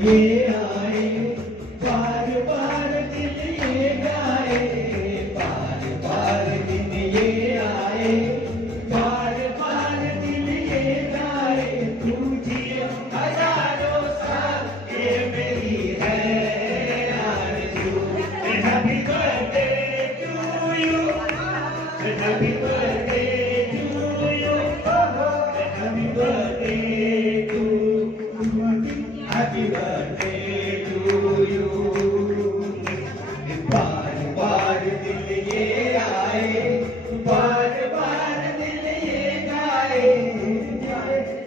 ये आए, बार बार दिन ये गाए, बार बार दिन ये आए, बार बार दिन ये गाए, तू जिए हजारों साल ये मेरी है आरज़ू। Happy birthday to you, happy birthday to you, happy birthday to, happy birthday to you. बार बार दिल ये आए, बार बार दिल ये गाए,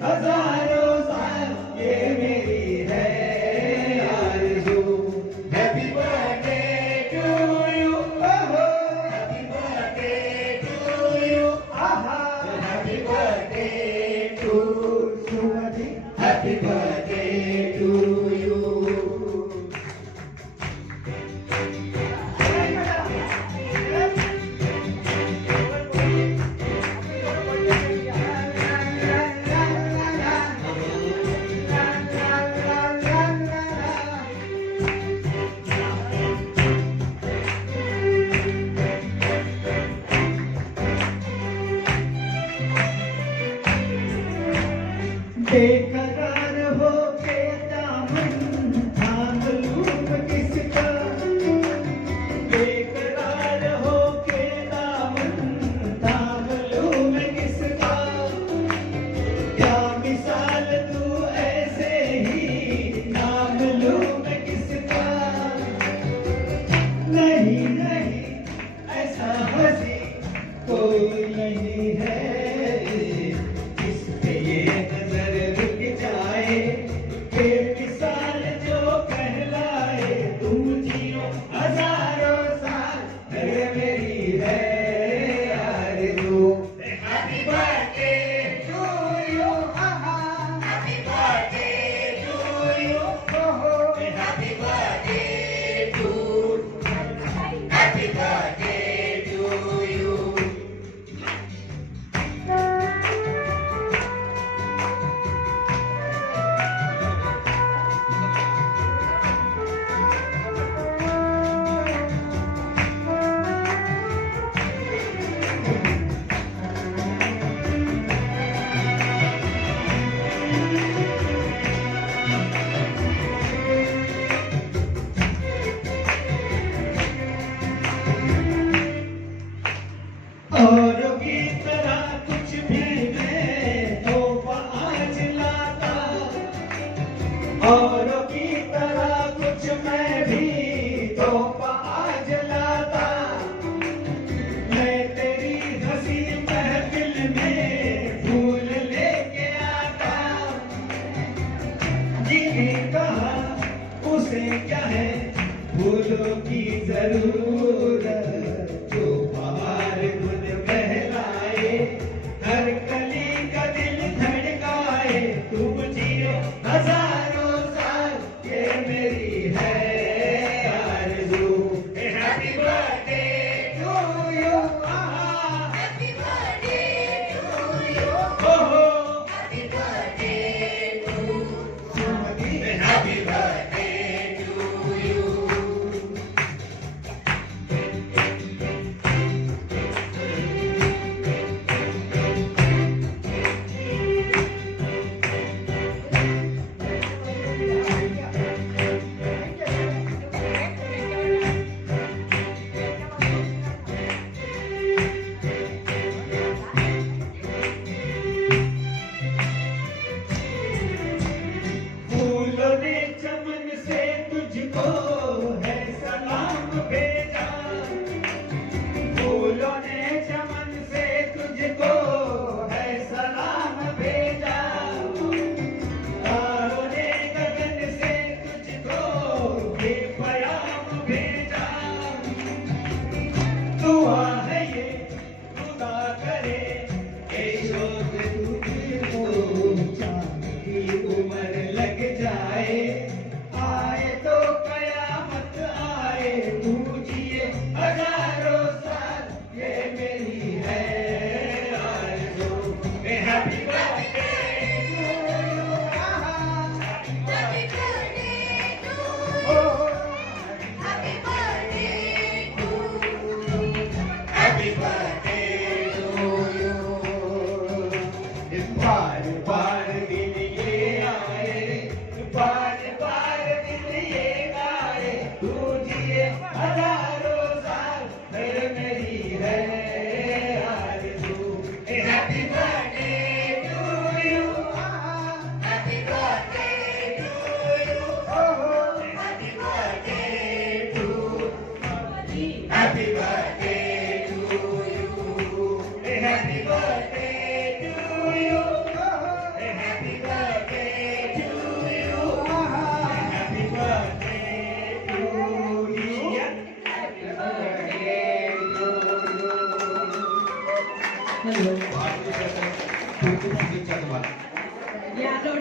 हजारों साल ये मेरी है आरज़ू। Happy birthday to you, happy birthday to you, happy birthday to Sumati, happy birthday to you. बेकरार हो के दामन थाम लूं किसका, बेकरार हो के दामन थाम लूं मैं किसका। क्या मिसाल तू ऐसे ही नाम लूं मैं किसका। नहीं नहीं ऐसा हंसी कोई नहीं है, बेमिसाल जो कहलाए, तुम जियो हजारों साल ये मेरी है आरज़ू। Happy birthday to you, happy birthday to you, happy birthday to, happy birthday to you. औरों की तरह कुछ भी मैं तोहफा आज लाता, औरों की तरह कुछ मैं भी तोहफा आज लाता। मैं तेरी हंसी महफिल में फूल लेके आता, जिन्हें कहा उसे क्या है फूलों की जरूरत, जो बाहर खुद बहलाए, हर कली का दिल धड़काए, तुम जियो हजारों साल ये मेरी है आरज़ू। Happy birthday to you, happy birthday to you, happy birthday to Sumati, happy birthday to you. फूलों ने चमन से तुझको है सलाम भेजा, फूलों ने चमन से तुझको है सलाम भेजा। तारों ने गगन से तुझको ये प्याम भेजा। दुआ है ये खुदा करे के शौक तुझको चांद की उम्र लग जाए, आए तो कयामत आए, तू जिए हजारों साल ये मेरी है आरज़ू। Happy birthday to you, happy birthday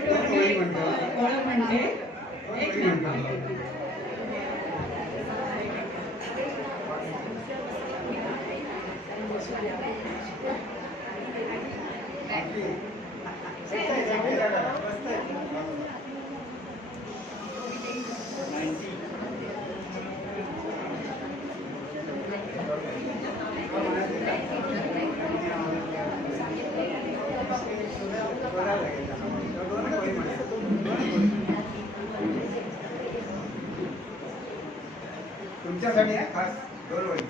दोन ओळी म्हणतो. ओळख म्हणते. एक मिनिट. तुमच्यासाठी खास दोन ओळी.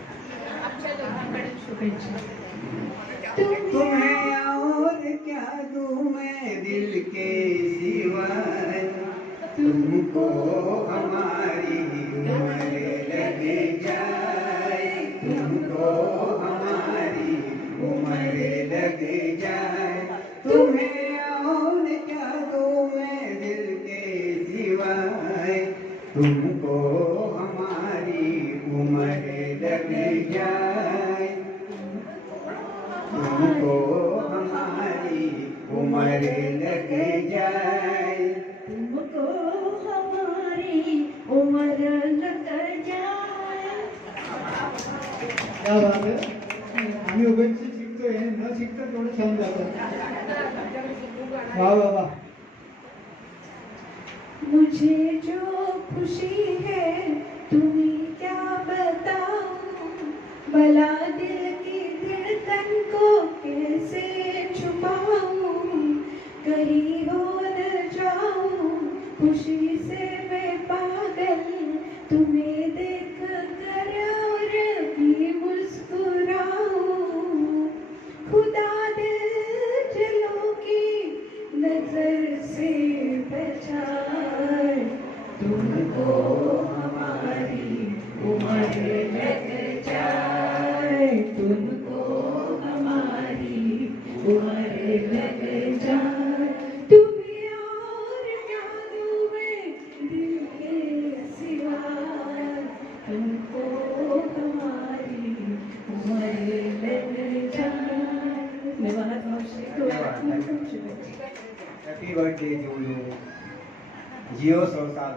आमच्या दोघांकडे शुभेच्छा. तुम्हें और क्या दूं मैं दिल के सिवाय, तुमको हमारी उम्र लग जाए, तुमको हमारी उम्र लग जाए, तुम्हें और क्या दूं मैं दिल के सिवाय, तुमको हमारी उम्र लग जाए, तुमको हमारी उम्र लग जाए, तुमको हमारी उम्र लग जाए. क्या बात है. आम्ही उभेची शिकतोय, न शिकता थोडं छान जातं. वा वा वा. मुझे जो खुशी है तुम्हें क्या बताऊं, भला दिल की धड़कन को कैसे छुपाऊं, कहीं हो न जाऊं खुशी से मैं पागल, तुम्हें देख कर और भी मुस्कुराऊं, खुदा दिल जलों की नजर से बचाए, तुमको हमारी उम्र लग जाए, तुमको हमारी उम्र लग जाए, तुम्हें और क्या दूं मैं दिल के सिवाय, तुमको हमारी उम्र लग जाए. धन्यवाद मावशी. Happy birthday Julu. जिओ संसार.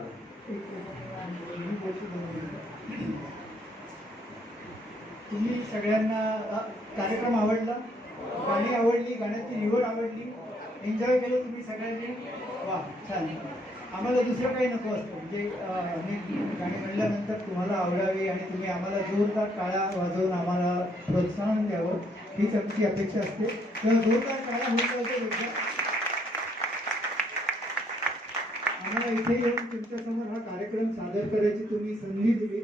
तुम्ही सगळ्यांना कार्यक्रम आवडला, गाणी आवडली, गाण्याची निवड आवडली, एन्जॉय केलं तुम्ही सगळ्यांनी. वा छान. आम्हाला दुसरं काही नको असतं, म्हणजे अनेक गाणी म्हणल्यानंतर तुम्हाला आवडावी आणि तुम्ही आम्हाला जोरदार टाळ्या वाजवून आम्हाला प्रोत्साहन द्यावं, हीच आमची अपेक्षा असते. तर जोरदार टाळ्या होत असेल एकदा. आम्हाला इथे येऊन तुमच्यासमोर हा कार्यक्रम सादर करायची तुम्ही संधी दिली,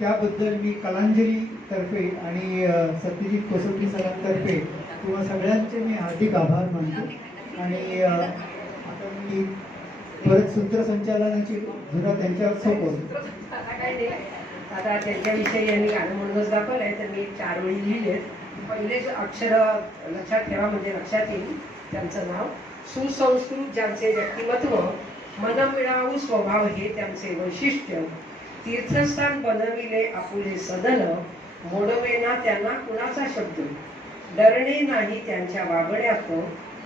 त्याबद्दल मी कलांजली तर्फे आणि सत्यजित कोसंबी सरांतर्फे तुम्हा सगळ्यांचे मी हार्दिक आभार मानतो. आणि आता मी परत सूत्रसंचालनाची धुरा त्यांच्यावर सोपवतो. आता त्यांच्याविषयी यांनी गाणं म्हणूनच दाखवलं आहे, तर मी 4 ओळी लिहिलेत. पहिलेच अक्षर लक्षात ठेवा म्हणजे लक्षात येईल त्यांचं नाव. सुसंस्कृत ज्यांचे व्यक्तिमत्व, मनमिळावू स्वभाव हे त्यांचे वैशिष्ट्य, तीर्थस्थान बनविले आपुले सदन, मोडवेना त्यांना कुणाचा शब्द, डरणे नाही त्यांच्या वागण्यात,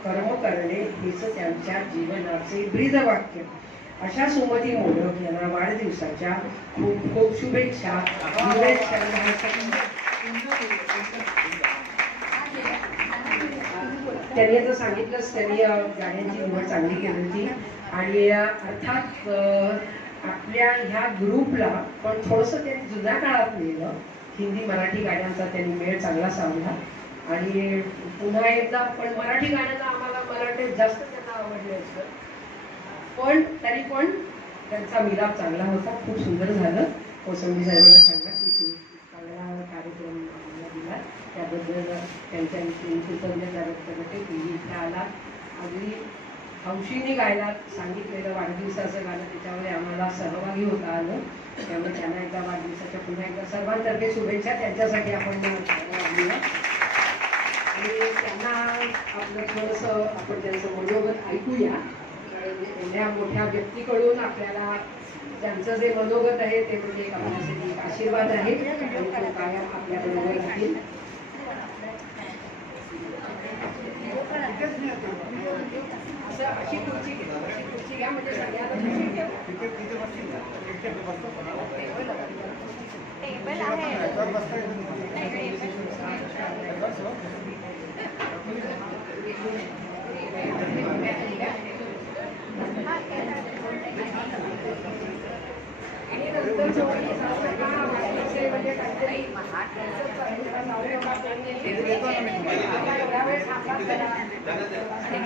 कर्म करणे हेच त्यांच्या जीवनाचे ब्रीदवाक्य. अशा सुमती मोडक यांना वाढदिवसाच्या खूप खूप शुभेच्छा. त्यांनी आता सांगितलंच, त्यांनी गाण्यांची निवड चांगली केली होती. आणि अर्थात आपल्या ह्या ग्रुपला पण थोडंसं त्यांनी जुन्या काळात नेलं. हिंदी मराठी गाण्यांचा त्यांनी मेळ चांगला सावला. आणि पुन्हा एकदा पण मराठी गाण्यांना आम्हाला मराठी जास्त त्यांना आवडले असतं, पण तरी पण त्यांचा मिलाप चांगला होता. खूप सुंदर झालं. कोसंबी साहेबांना सांगा की तुम्ही चांगला कार्यक्रम दिला, त्याबद्दल त्यांच्याविषयी कृतज्ञता व्यक्त करते. तुम्ही इथे आला, अगदी हौशीने गायला सांगितलेलं वाढदिवसाचं गाणं, त्याच्यामध्ये आम्हाला सहभागी होता आलं. त्यामुळे त्यांना एकदा वाढदिवसाच्या पुन्हा एकदा सर्वांतर्फे शुभेच्छा. त्यांच्यासाठी आपण वाढूया आणि त्यांना आपलं थोडंसं आपण त्यांचं मनोगत ऐकूया. एवढ्या मोठ्या व्यक्तीकडून आपल्याला त्यांचं जे मनोगत आहे ते म्हणजे एक आपल्यासाठी एक आशीर्वाद आहे. कायम आपल्याबरोबर राहील. असं अशी खुर्ची घ्या म्हणजे सगळ्यांना खुर्ची ठेवू. तिथे तिथे बसतील का? एकटे बसतो का? टेबल आहे. टेबल आहे त्याच्यावर बसता येतं तुम्हाला? बस, हो. आणि नंतर जोडी सासरका वाटणीचे म्हणजे काहीतरी देतो ना मी तुम्हाला. एवढा वेळ थांबा जरा. एक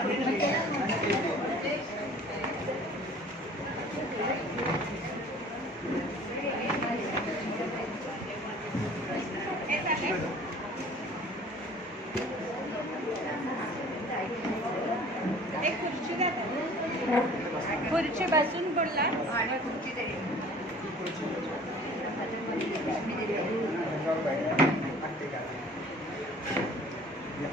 खुर्ची द्या त्यांना. खुर्ची बसून बोलला आणि खुर्ची दिली. त्याच्यावर पाहिजे. आणते का? या.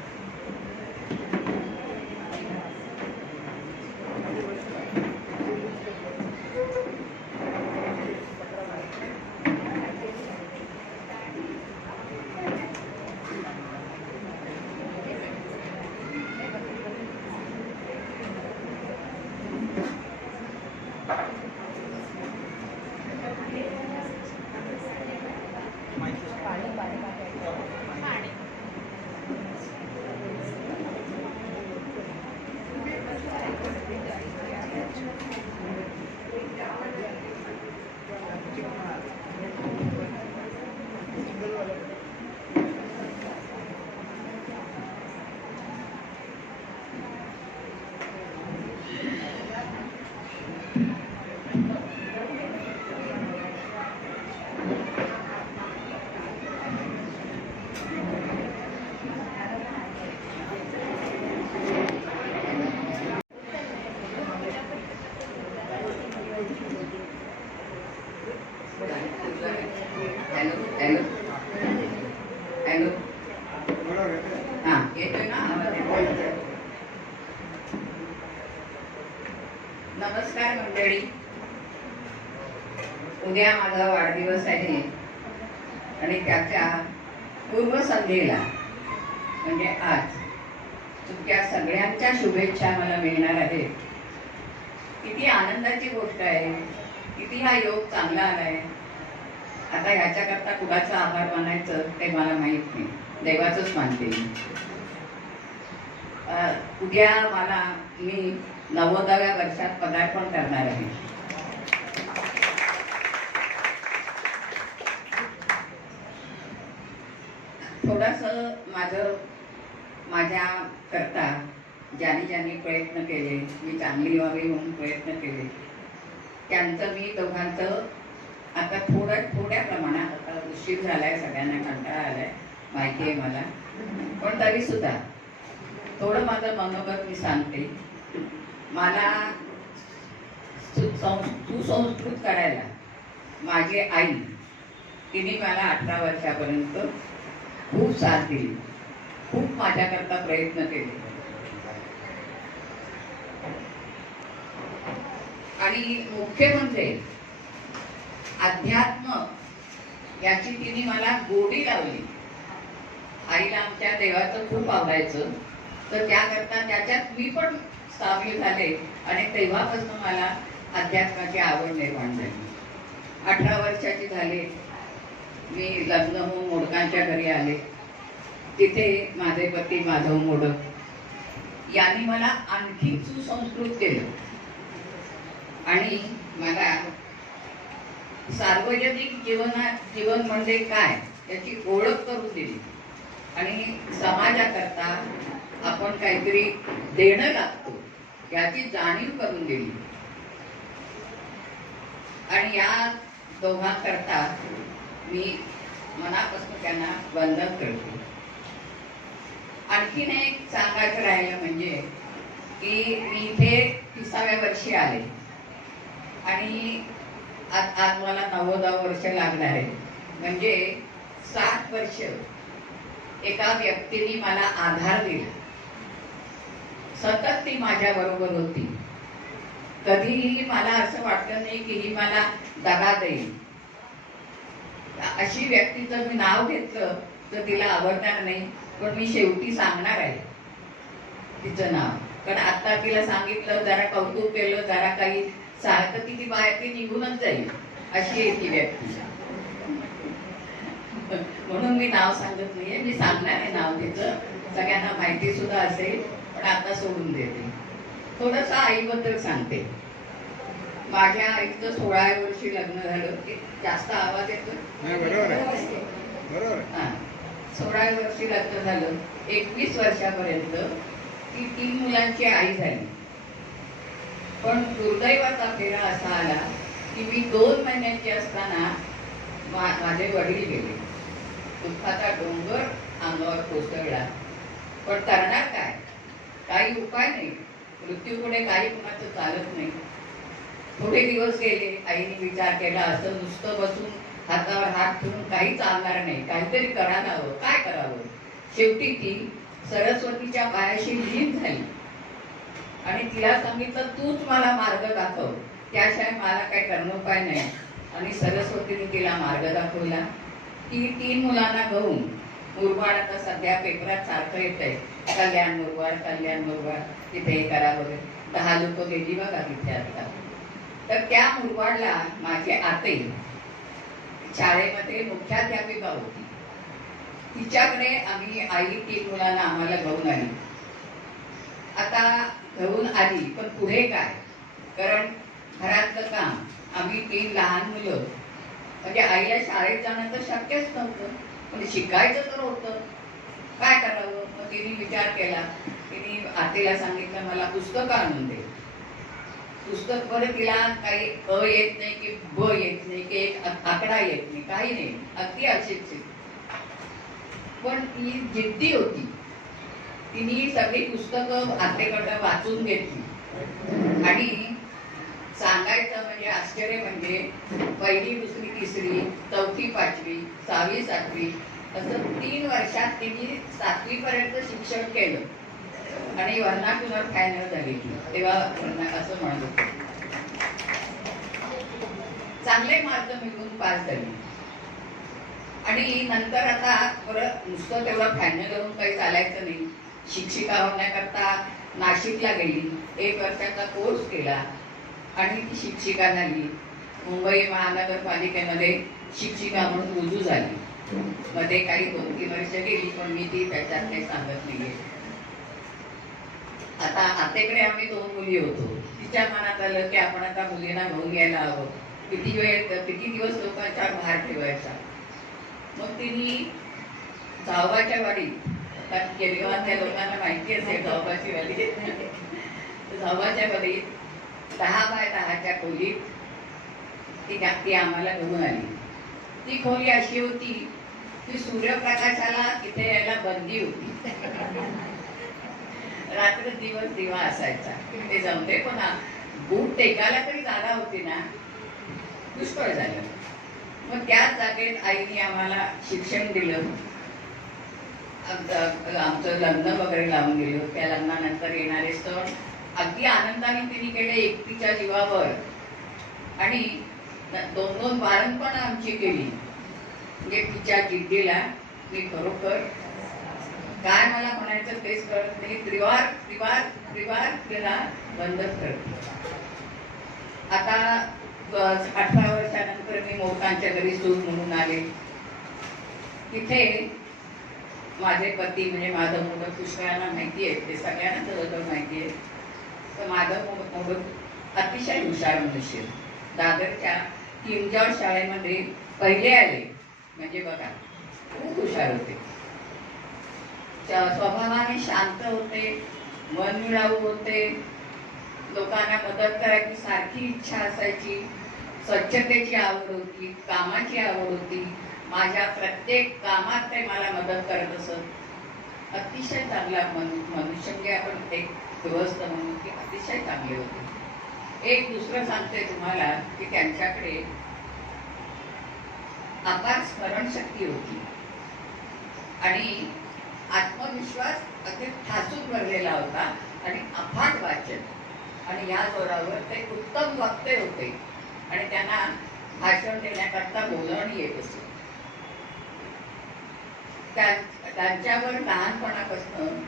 हॅलो हॅलो हॅलो बरोबर आहे. हां येतोय ना आवाज येतोय? नमस्कार मंडळी. उद्या माझा वाढदिवस आहे आणि त्याच्या पूर्वसंध्येला म्हणजे आज तुमच्या सगळ्यांच्या शुभेच्छा मला मिळणार आहेत. किती आनंदाची गोष्ट आहे, किती हा योग चांगला आलाय. आता ह्याच्याकरता कुणाचा आभार मानायचं ते मला माहित नाही, देवाचंच मानते मी. उद्या मी 90व्या वर्षात पदार्पण करणार आहे. थोडंसं माझ्या करता ज्यांनी प्रयत्न केले, मी चांगली व्हावी म्हणून प्रयत्न केले, त्यांचं मी दोघांचं आता थोड्या प्रमाणात, आता उशीर झालाय, सगळ्यांना कंटाळा आलाय माहिती आहे मला, पण तरी सुद्धा थोडं माझं मनोगत मी सांगते. मला सुसंस्कृत करायला माझी आई, तिने मला 18 वर्षापर्यंत खूप साथ दिली, खूप माझ्याकरता प्रयत्न केले आणि मुख्य म्हणजे अध्यात्म याची तिने मला गोडी लावली. आईला आमच्या देवाचं खूप आवडायचं, तर त्याकरता त्याच्यात मी पण सामील झाले आणि तेव्हापासून मला अध्यात्माची आवड निर्माण झाली. 18 वर्षाची झाले, मी लग्न होऊन मोडकांच्या घरी आले. तिथे माझे पती माधव मोडक यांनी मला आणखी सुसंस्कृत केलं आणि मला सार्वजनिक जीवन म्हणजे काय याची ओळख करून दिली आणि समाजाकरता आपण काहीतरी देणं लागतो याची जाणीव करून दिली. आणि या दोघांकरता मी मनापासून त्यांना वंदन करते. आणखीन एक सांगायचं राहिलं म्हणजे की मी इथे 30व्या वर्षी आले आणि आज मला 90 वर्ष लागणार आहे. म्हणजे 60 वर्ष एका व्यक्तीने मला आधार दिला, सतत ती माझ्या बरोबर होती. कधीही मला असं वाटलं नाही की ही मला दगा देईल. अशी व्यक्तीचं मी नाव घेतलं तर तिला आवडणार नाही, पण मी शेवटी सांगणार आहे तिचं नाव. कारण आता तिला सांगितलं, जरा कौतुक केलं, जरा काही सारखं ती बाहेर ती निघूनच जाईल, अशी आहे ती व्यक्ती. म्हणून मी नाव सांगत नाहीये, मी सांगणार आहे नाव तिचं, सगळ्यांना माहिती सुद्धा असेल, पण आता सोडून देते. थोडस आईबद्दल सांगते. माझ्या आईचं 16व्या वर्षी लग्न झालं. जास्त आवाज येतो? हा. 16व्या वर्षी लग्न झालं. 21 वर्षापर्यंत ती 3 मुलांची आई झाली. पण दुर्दैवाचा फेरा असा आला की मी 2 महिन्यांची असताना माझे वडील गेले. दुःखाचा डोंगर अंगावर कोसळला. पण करणार काय? काही उपाय नाही. मृत्यूपुढे काही कुणाचं चालत नाही. थोडे दिवस गेले. आईने विचार केला, असं नुसतं बसून हातावर हात ठेवून काही चालणार नाही, काहीतरी करायला हवं. काय करावं? शेवटी ती सरस्वतीच्या पायाशी लीन झाली आणि तिला सांगितलं, तूच मला मार्ग दाखव, त्याशिवाय मला काही कर्णोपाय नाही. आणि सरस्वतीने तिला मार्ग दाखवला. ती 3 मुलांना घेऊन मुरबाड, आता सध्या पेपरात सारखं येत आहे, कल्याण मुरबाड, कल्याण मुरबाड, तिथे हे करा वगैरे. 10 लोक गेली बघा तिथे आता. तर त्या मुरबाडला माझी आते शाळेमध्ये मुख्याध्यापिका होती. तिच्याकडे आम्ही, आई 3 मुलांना आम्हाला घेऊन आली. आता घेऊन आली, पण पुढे काय? कारण घरातलं काम, आम्ही 3 लहान मुलं, म्हणजे आईला शाळेत जाणं तर शक्यच नव्हतं, पण शिकायचं तर होतं. काय करावं? मग तिने विचार केला. तिने आतेला सांगितलं, मला पुस्तकं आणून दे. पुस्तक बरं, तिला काही अ येत नाही की ब येत नाही की एक आकडा येत नाही, काही नाही, अगदी अशिक्षित. पण ती जिद्दी होती. तिने सगळी पुस्तकं आतेकडं वाचून घेतली. आणि सांगायचं म्हणजे आश्चर्य म्हणजे 1ली, 2री, 3री, 4थी, 5वी, 6वी, 7वी असं 3 वर्षात तिने 7वी पर्यंत शिक्षण केलं. आणि वर्णाकुलर फायनल झाली. तेव्हा असं म्हणत होते. चांगले मार्क मिळवून पास झाली. आणि नंतर आता परत नुसतं तेवढं फायनल करून काही चालायचं नाही. शिक्षिका होण्याकरता नाशिकला गेली. 1 वर्षाचा कोर्स केला आणि ती शिक्षिका झाली. मुंबई महानगरपालिकेमध्ये शिक्षिका म्हणून रुजू झाली. मध्ये काही 2-3 वर्ष गेली, पण मी ती त्याच्यात काही सांगत नाहीये. आता आतेकडे आम्ही 2 मुली होतो. तिच्या मनात आलं की आपण आता मुलींना घेऊन यायला हवं. किती दिवस लोकांच्या बाहेर ठेवायचा. मग तिने जावबाच्या वाडीत, केरगावातल्या लोकांना माहिती असेल जावबाची वाडी, जावबाच्या वाडीत 10 बाय 10च्या खोलीत ती आम्हाला घेऊन आली. ती खोली अशी होती की सूर्यप्रकाशाला तिथे यायला बंदी होती. रात्र दिवस दिवा असायचा. ते जाऊन दे, पण बूट टेकायला तरी जागा होती ना, पुष्कळ झालं. मग त्याच जागेत आईने आम्हाला शिक्षण दिलं. आमचं लग्न वगैरे लावून दिलं. त्या लग्नानंतर येणारे सण अगदी आनंदाने तिने केले, एकटीच्या जीवावर. आणि 2-2 बाळंतपण आमची केली. म्हणजे तिच्या जिद्दीला मी खरोखर काय मला म्हणायचं तेच कळत नाही. त्रिवार बंदच करते. आता 18 वर्षानंतर मी मोठ्यांच्या घरी सून म्हणून आले. तिथे माझे पती म्हणजे माधव मोडक, पुष्कळांना माहिती आहे, ते सगळ्यांना जवळजवळ माहिती आहे. तर माधव मोडक अतिशय हुशार मनुष्य. दादरच्या किंजॉर्ज शाळेमध्ये पहिले आले. म्हणजे बघा, खूप हुशार होते. स्वभावाने शांत होते, मनमिळावू होते, लोकांना मदत करायची सारखी इच्छा असायची, स्वच्छतेची आवड होती, कामाची आवड होती. माझ्या प्रत्येक कामात ते मला मदत करत असत. अतिशय चांगला मनुष्य, म्हणजे आपण एक गृहस्थ म्हणून की अतिशय चांगले होते. एक दुसरं सांगते तुम्हाला की त्यांच्याकडे अपार स्मरणशक्ती होती आणि आत्मविश्वास अगदी ठासून भरलेला होता आणि अफाट वाचन. आणि या जोरावर ते उत्तम वक्ते होते आणि त्यांना भाषण देण्याकरता बोलवणी येत असे. त्यांच्यावर लहानपणापासून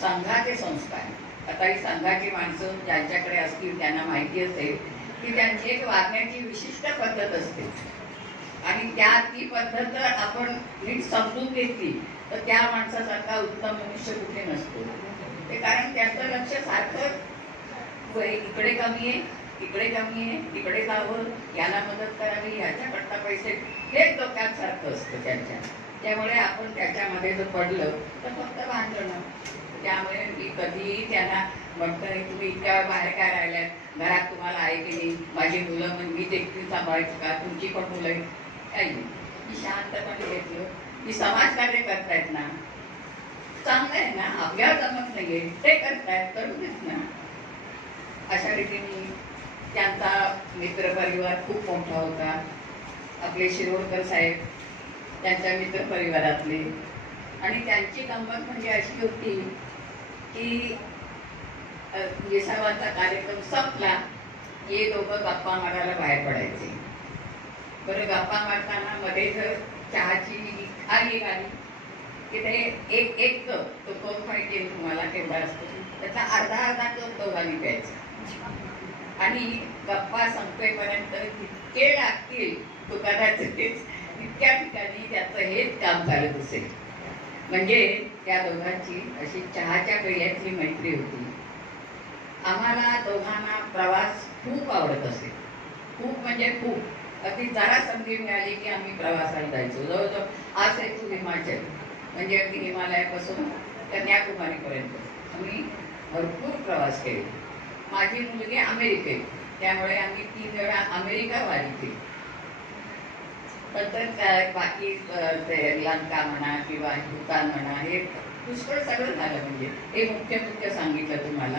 संघाचे संस्कार. आता ही संघाची माणसं ज्यांच्याकडे असतील त्यांना माहिती असेल की त्यांची एक वागण्याची विशिष्ट पद्धत असते आणि ती पद्धत जर आपण नीट समजून घेतली तर त्या माणसासारखा उत्तम मनुष्य कुठे नसतो. ते कारण त्याचं लक्ष सारखं इकडे कमी आहे, इकडे कमी आहे, इकडे जावं, याला मदत करावी, ह्याच्याकडता पैसे, हेच डोक्यात सारखं असतं त्यांच्या. त्यामुळे आपण त्याच्यामध्ये जर पडलं तर फक्त भांडणं. त्यामुळे मी कधीही त्यांना म्हटलं नाही तुम्ही इतक्या वेळ बाहेर काय राहिल्यात, घरात तुम्हाला आहे की नाही, माझी मुलं मग मी देखील सांभाळायचं का, तुमची पण मुलं आहेत, काही नाही. मी शांतपणे घेतलं की समाजकार्य करतायत ना, चांगलं आहे ना, आपल्याला जमत नाहीये, ते करतायत करू देत ना. अशा रीतीने त्यांचा मित्रपरिवार खूप मोठा होता. आपले शिरोडकर साहेब त्यांच्या मित्रपरिवारातले. आणि त्यांची गंमत म्हणजे अशी होती की विसावाचा कार्यक्रम संपला हे दोघं गप्पा मारायला बाहेर पडायचे. बरं, गप्पा मारताना मध्ये जर चहाची आली गाडी की ते एक कप, तो कप माहिती आहे तुम्हाला केवढा असतो, त्याचा अर्धा कप दोघांनी प्यायचा. आणि गप्पा संपेपर्यंत इतके लागतील तो कदाचित इतक्या ठिकाणी त्याचं हेच काम चालत असेल. म्हणजे त्या दोघांची अशी चहाच्या पेयातली मैत्री होती. आम्हाला दोघांना प्रवास खूप आवडत असे, खूप म्हणजे खूप. अगदी जरा संधी मिळाली की आम्ही प्रवासाला जायचो. जवळजवळ आज आहे तू हिमाचल, म्हणजे अगदी हिमालयापासून कन्याकुमारीपर्यंत आम्ही भरपूर प्रवास केले. माझी मुलगी अमेरिकेत, त्यामुळे आम्ही 3 वेळा अमेरिका वारी केली. नंतर बाकी लंका म्हणा किंवा भूतान म्हणा, हे पुष्कळ सगळं झालं. म्हणजे हे मुख्य सांगितलं तुम्हाला.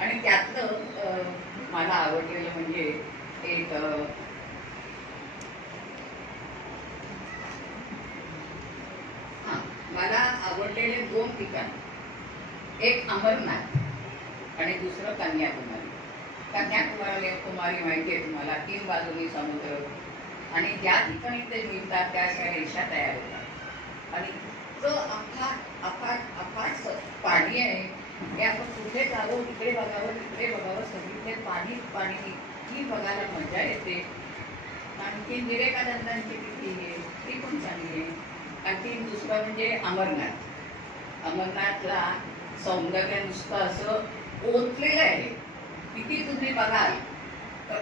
आणि त्यातलं मला आवडलेलं म्हणजे एक मला आवडलेले 2 ठिकाण, एक अमरनाथ आणि दुसरं कन्याकुमारी. कन्याकुमारी माहिती आहे तुम्हाला, 3 बाजूनी समुद्र आणि ज्या ठिकाणी ते मिळतात त्या अशा रेषा तयार होतात. आणि इतकं अफाट पाणी आहे की आपण कुठे जावं, तिकडे बघावं, तिकडे बघावं, सगळीकडे पाणी पाणी, इतकी बघायला मजा येते. आणखी विवेकानंदांची तिथी आहे, ती पण चांगली आहे. आणखी दुसरं म्हणजे अमरनाथ. अमरनाथला सौंदर्य नुसतं असं ओतलेलं आहे. किती तुम्ही बघाल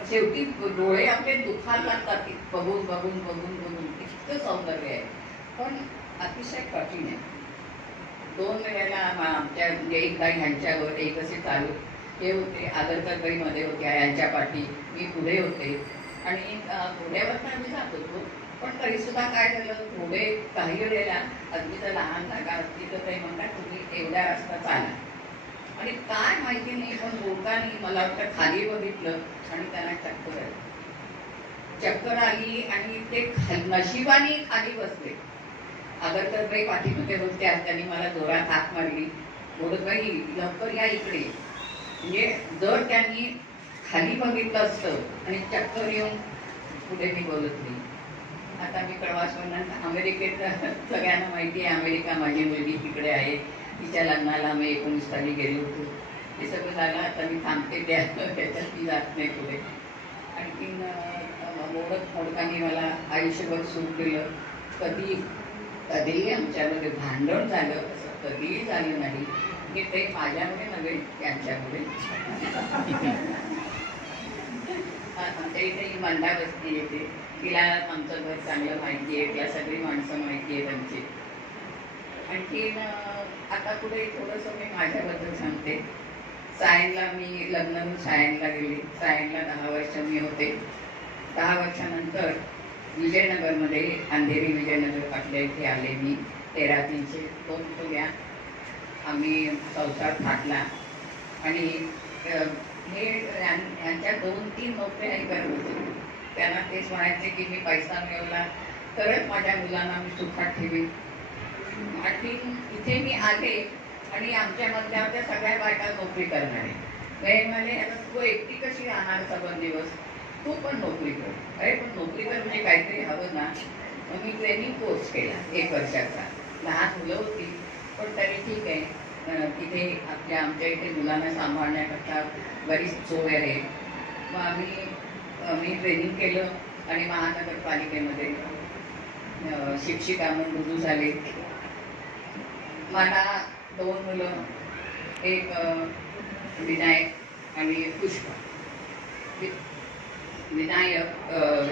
शेवटी डोळे आपले दुखायला लागतात बघून बघून बघून बघून. इतकं सौंदर्य आहे, पण अतिशय कठीण आहे. 2 वेळेला आमच्या म्हणजे एकदा ह्यांच्यावर एक असे चालू हे होते, आगरकरबाईमध्ये होत्या यांच्या पाठी, मी पुढे होते आणि घोड्यावर आम्ही जात होतो. पण तरी सुद्धा काय झालं, घोडे काही वेळेला अगदी तर लहान जागा असती तर ते म्हणतात तुम्ही एवढ्या रस्ता चाला. आणि काय माहिती नाही, पण लोकांनी मला वाटतं खाली बघितलं आणि त्यांना चक्कर आली आणि ते नशिबाने खाली बसले. आगरकरबाई पाठीमध्ये होत्या, त्यांनी मला जोरात हाक मारली, घोडबाई लवकर या इकडे. म्हणजे जर त्यांनी खाली बघितलं असतं आणि चक्कर येऊन पुढे मी बोलत नाही. आता मी प्रवास म्हणणार अमेरिकेत सगळ्यांना माहिती आहे, अमेरिका माझी मुलगी तिकडे आहे, तिच्या लग्नाला आम्ही 19 साली गेलो होतो. हे सगळं झालं. आता मी थांबते त्याच्यात मी जात नाही पुढे. आणखीन मोडकांनी मला आयुष्यभर सुख दिलं. कधीही आमच्यामध्ये भांडण झालं असं कधीही झालं नाही, की ते माझ्यामुळे नव्हे त्यांच्यामुळे. आमच्या इथे ही मंदा बसती येते, तिला आमचं घर चांगलं माहिती आहे, तिला सगळी माणसं माहिती आहेत आमची. आणखीन आता पुढे थोडंसं मी माझ्याबद्दल सांगते. सायनला मी लग्न सायनला गेली. सायनला 10 वर्ष मी होते. 10 वर्षानंतर विजयनगरमध्ये, अंधेरी विजयनगर पाटल्या इथे आले मी. 13-302 खोल्या आम्ही संसार थाटला. आणि हे यांच्या 2-3 नोकऱ्याही करत होते. त्यांना तेच म्हणायचे की मी पैसा मिळवला तरच माझ्या मुलांना मी सुखात ठेवीन. आणि इथे मी आले आणि आमच्या मधल्या सगळ्या बायका नोकरी करणारे म्हणाले, आता तू एकटी कशी राहणार 7 दिवस, तू पण नोकरी कर. अरे पण नोकरी कर म्हणजे काहीतरी हवं ना. मग मी ट्रेनिंग कोर्स केला 1 वर्षाचा. लहान मुलं होती पण तरी ठीक आहे. तिथे आमच्या इथे मुलांना सांभाळण्याकरता बरीच सोय आहे. मग मी ट्रेनिंग केलं आणि महानगरपालिकेमध्ये शिक्षिका म्हणून रुजू झाले. मला 2 मुलं, एक विनायक आणि पुष्पा. विनायक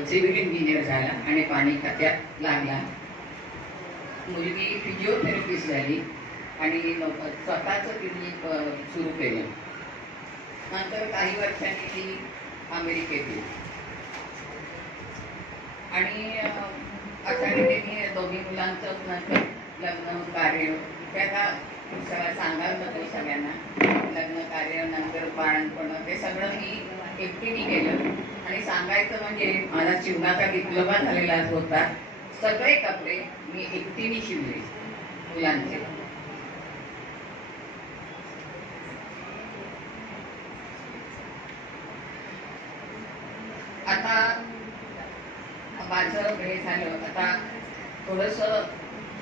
सिव्हिल इंजिनियर झाला आणि पाणी खात्यात लागला. मुलगी फिजिओथेरपिस्ट झाली आणि स्वतःचं तिने सुरू केलं. नंतर काही वर्षांनी ती अमेरिकेत गेली आणि अशा रीतीने दोन्ही मुलांचं नंतर लग्न कार्य त्याला सांगायला नको सगळ्यांना. लग्न कार्य नंतर बाळणपण ते सगळं मी एकटीने केलं. आणि सांगायचं म्हणजे माझा शिवणाचा डिप्लोमा झालेला होता. सगळे कपडे मी एकटीने शिवले मुलांचे. आता माझं हे झालं. आता थोडंसं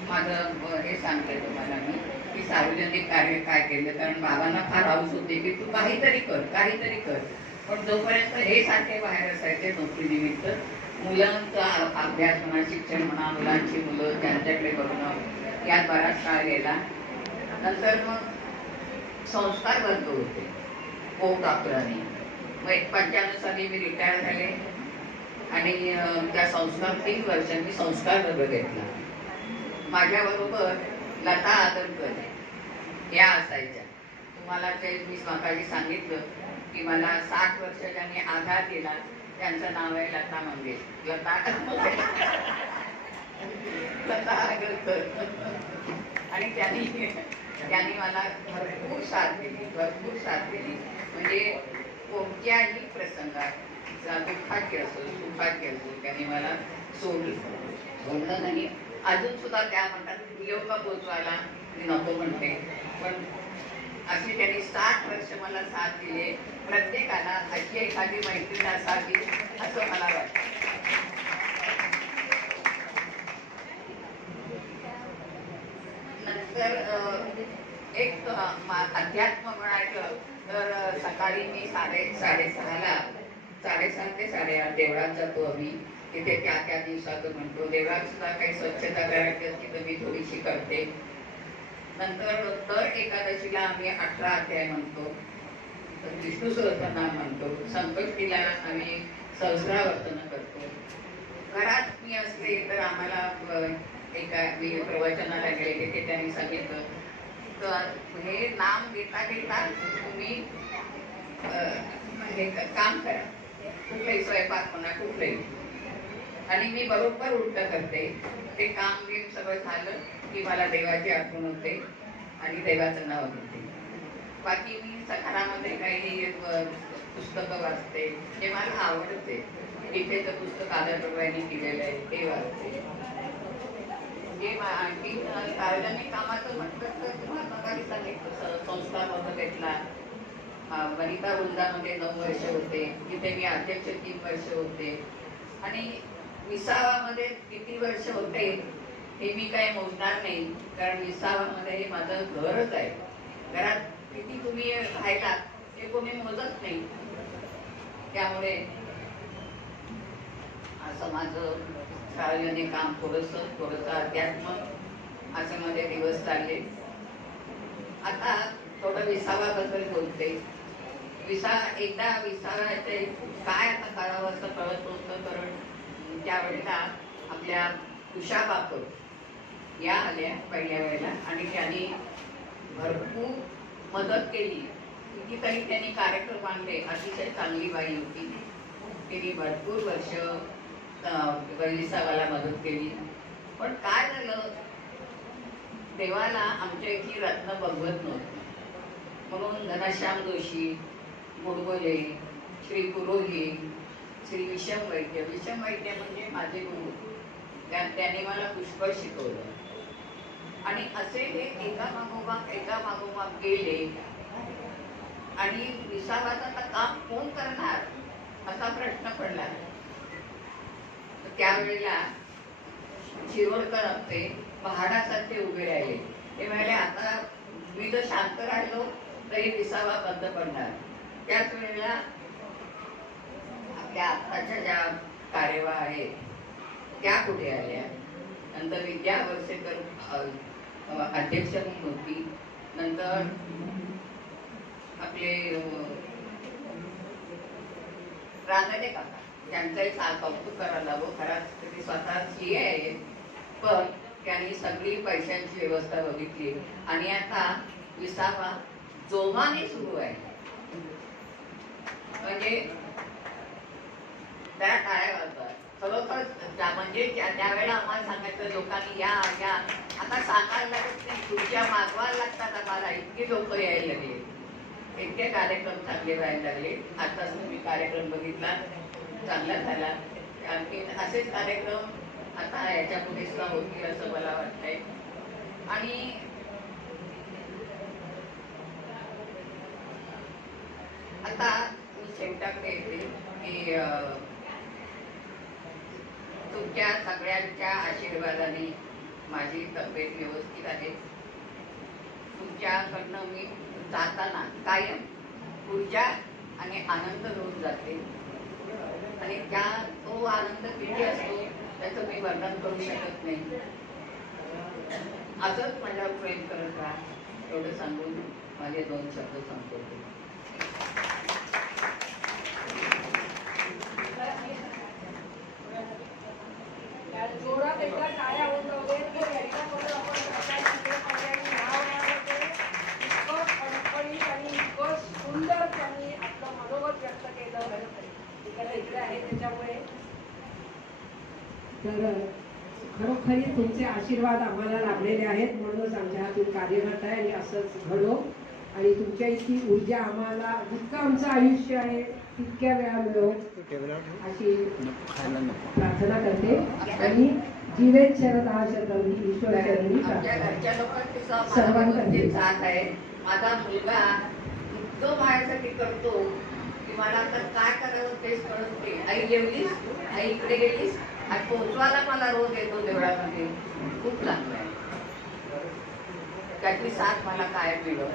माझं हे सांगते तुम्हाला मी की सार्वजनिक कार्य काय केलं. कारण बाबांना फार हाऊस होते की तू काहीतरी कर, काहीतरी कर. पण जोपर्यंत हे सारखे बाहेर असायचे नोकरीनिमित्त, मुलांचा अभ्यास म्हणा, शिक्षण म्हणा, मुलांची मुलं त्यांच्याकडे बघणं, यात बराच काळ गेला. नंतर मग संस्कार बंद होते कोर्ट डॉक्टरांनी. मग 95 साली मी रिटायर झाले आणि त्या संस्कार 3 वर्ष मी संस्कार वर्ग घेतला. माझ्याबरोबर लता आदरकर या असायच्या. तुम्हाला ते मी स्वतःही सांगितलं की मला 60 वर्ष ज्यांनी आघात दिला त्यांचं नाव आहे लता मंगेशकर. लता आदरकर. आणि त्यांनी मला भरपूर साथ दिली, भरपूर साथ दिली. म्हणजे कोणत्याही प्रसंगात दुःखाची असो सुखाची असो त्यांनी मला सोडलं नाही. अजून सुद्धा त्या म्हणतात योग पोचवायला मी नको म्हणते, पण अशी त्यांनी 60 वर्ष मला साथ दिली. प्रत्येकाला अशी एखादी मैत्रीण असावी असं मला वाटतं. नंतर एक अध्यात्म म्हणायचं तर सकाळी मी 6:30 ते 8:30 देवळात जातो आम्ही. तिथे त्या दिवसाचं म्हणतो. देवळात सुद्धा काही स्वच्छता करायची असली तर मी थोडीशी करते. नंतर दर एकादशीला आम्ही 18 अध्याय म्हणतो, विष्णू सहस्रनाम म्हणतो. संकष्टीला आम्ही सहस्रावर्तन करतो. घरात मी असते तर आम्हाला मी प्रवचनाला गेले तिथे त्यांनी सांगितलं तर हे नाम घेता घेता तुम्ही हे काम करा, कुठलाही स्वयंपाक म्हणा कुठलंही. आणि मी बरोबर उलट करते. ते काम मी सगळं झालं की मला देवाची आठवण होते आणि देवाचं नाव घेते. बाकी मी सकाळामध्ये काही पुस्तकं वाचते, हे मला आवडते. गीतेचं पुस्तक आदरप्रभूंनी केलेलं आहे ते वाचते. हे आणखी सार्वजनिक कामाचं म्हटलं तर तुम्हाला सकाळी सांगितलं संस्कार वगैरे घेतला. वनिता वृंदामध्ये 9 वर्ष होते. तिथे मी अध्यक्ष 3 वर्ष होते. आणि विसावामध्ये किती वर्ष होते हे मी काही मोजणार नाही, कारण विसावामध्ये हे माझं घरच आहे. घरात किती तुम्ही राहिलात ते कोणी मोजत नाही. त्यामुळे असं माझं सार्वजनिक काम थोडंसं अध्यात्म असं मध्ये दिवस चालले. आता थोडं विसावाबद्दल बोलते. एकदा विसाव्याचे काय आता करावं असं कळत होतं, कारण त्यावेळेला आपल्या उषा बापट या आल्या पहिल्या वेळेला आणि त्यांनी भरपूर मदत केली. कितीतरी त्यांनी कार्यक्रम आणले. अतिशय चांगली बाई होती. तिने भरपूर वर्ष विसावाला मदत केली. पण काय झालं, देवाला आमच्या इथली रत्न बघवत नव्हती. म्हणून घनश्याम जोशी, मुडगोले, श्री पुरोहित, श्री विषम वैद्य म्हणजे माझे गुरु, त्यांनी मला पुष्कळ शिकवलं. आणि असे हे एका मागोमाग गेले. आणि विसावाचं काम कोण करणार असा प्रश्न पडला. त्यावेळेला शिरोडकर आपले पहाडासारखे उभे राहिले. ते म्हणाले आता मी जर शांत राहिलो तरी विसावा बंद पडणार. त्याच वेळेला आपल्या आत्ताच्या ज्या कार्यवाह आहेत त्या कुठे आल्या. नंतर विद्या वरसेकर अध्यक्ष म्हणून होती. नंतर आपले रानडे काका, त्यांचाही कौतुक करायला हवं. खरंच ते स्वतः CA आहे, पण त्यांनी सगळी पैशांची व्यवस्था बघितली आणि आता विसावा जोमाने सुरू आहे. म्हणजे त्या टाळ्या वाजतात खरोखर. म्हणजे त्यावेळेला आम्हाला सांगायचं लोकांनी या या, आता सांगायला लागत नाही, खुर्च्या मागवायला लागतात आम्हाला. इतकी लोक यायला लागले, इतके कार्यक्रम चांगले व्हायला लागले. आताच तुम्ही कार्यक्रम बघितला, चांगला झाला. आणखी असेच कार्यक्रम आता याच्या पुढे सुद्धा होतील असं मला वाटतंय. आणि आता मी शेवटाकडे येते की तुमच्या सगळ्यांच्या आशीर्वादाने माझी तब्येत व्यवस्थित आहे. तुमच्याकडनं मी जाताना कायम ऊर्जा आणि आनंद घेऊन जाते. आणि तो आनंद किती असतो त्याचं मी वर्णन करू शकत नाही. असंच माझ्यावर प्रेम करत राहा एवढं सांगून माझे 2 शब्द सांगतो. जोरात एकदा टाळ्या होऊन जाऊ दे. याच्याबरोबर आपण इतकं फणफणीत आणि इतकं सुंदर त्यांनी आपलं मनोगत व्यक्त केलं. इकडे आहे त्याच्यामुळे तर खरोखरी तुमचे आशीर्वाद आम्हाला लाभलेले आहेत. म्हणूनच आमच्या हातून कार्य करताय आणि असंच घडो. आणि तुमच्या इतकी ऊर्जा आम्हाला जितकं आमचं आयुष्य आहे तितक्या वेळा मिळो अशी प्रार्थना करते. आणि जीवेत शरदा शतम ईश्वर चरणी आमच्या घरच्या लोकांची सर्वांकडे साथ आहे. माझा मुलगा इतकं माझ्यासाठी करतो की मला आता काय करावं तेच कळत नाही. आई जेवलीस, आई इकडे गेलीस, आणि पोहोचवायला मला रोज येतो देवळामध्ये. खूप चांगलं आहे, त्याची साथ मला कायम मिळव.